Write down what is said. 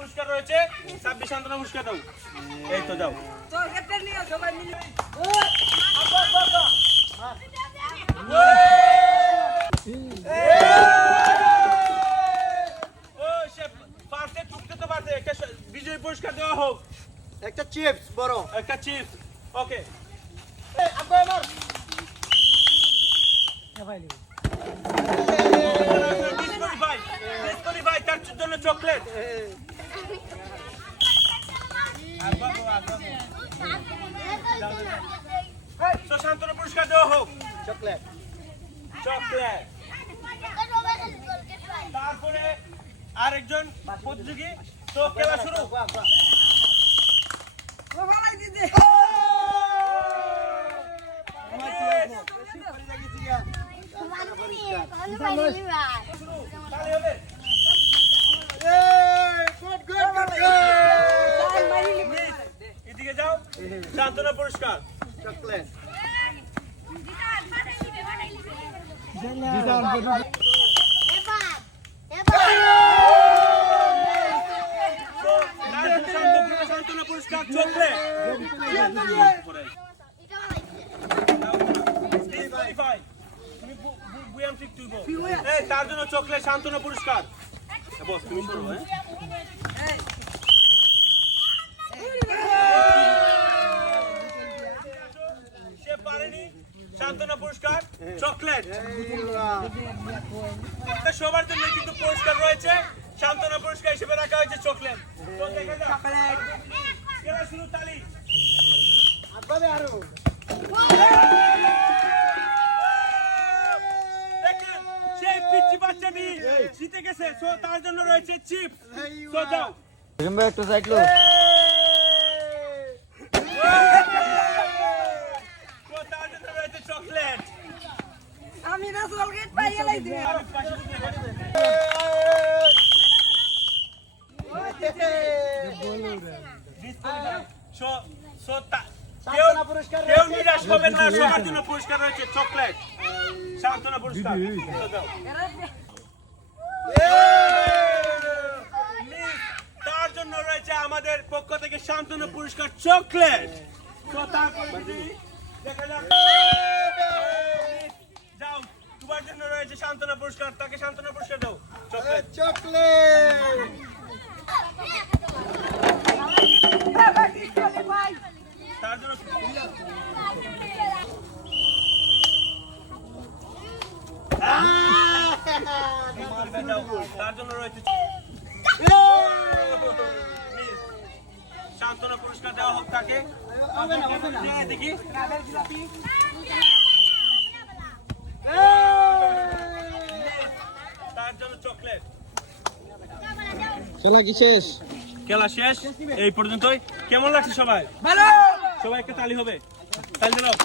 পুরস্কার রয়েছে, সাব্বির সান্ত্বনা পুরস্কার দাও। এই তো যাও। একটা বিজয়ী পুরস্কার দেওয়া হোক, একটা চিপস বড়, একটা চিপস। ওকে তার জন্য চকলেট। সান্ত্বনা পুরস্কার দেওয়া হোক, চকলেট। চকলেট। তারপরে আরেকজন প্রতিযোগী, তো খেলা শুরু। এদিকে যাও, সান্ত্বনা পুরস্কার, চকলেট। সান্ত্বনা পুরস্কার, চকলেট। তার জন্য চকলেট, সান্ত্বনা পুরস্কার। বস তুমি শুরু। সে পারেনি, সান্ত্বনা পুরস্কার, চকলেট। সবার জন্য কিন্তু পুরস্কার রয়েছে, সান্ত্বনা পুরস্কার হিসেবে রাখা হয়েছে চকলেট। খেলা শুরু, তালি। দেখেন সেই পিচ্চি বাচ্চাটি জিতে গেছে, সো তার জন্য রয়েছে চিপস। সো যাও একটু সাইকেল। তার জন্য রয়েছে চকলেট। আমি না চকলেট পাইয়া লাইছি। কেউ নিরাশ হবেন না, সবার জন্য পুরস্কার রয়েছে চকলেট, সান্ত্বনা পুরস্কার। তার জন্য রয়েছে আমাদের পক্ষ থেকে সান্ত্বনা পুরস্কার, চকলেট। দেখা যাক, যাও, তোমার জন্য রয়েছে সান্ত্বনা পুরস্কার, তাকে সান্ত্বনা পুরস্কার দাও, চকলেট। চকলেট। তার জন্য তার জন্য রয়েছে সান্ত্বনা পুরস্কার দেওয়া হোক তাকে। দেখি তার জন্য চকলেট। খেলা কি শেষ? খেলা শেষ, এই পর্যন্তই। কেমন লাগছে সবাই? ভালো। সবাই একটা তালি হবে, তালি দাও।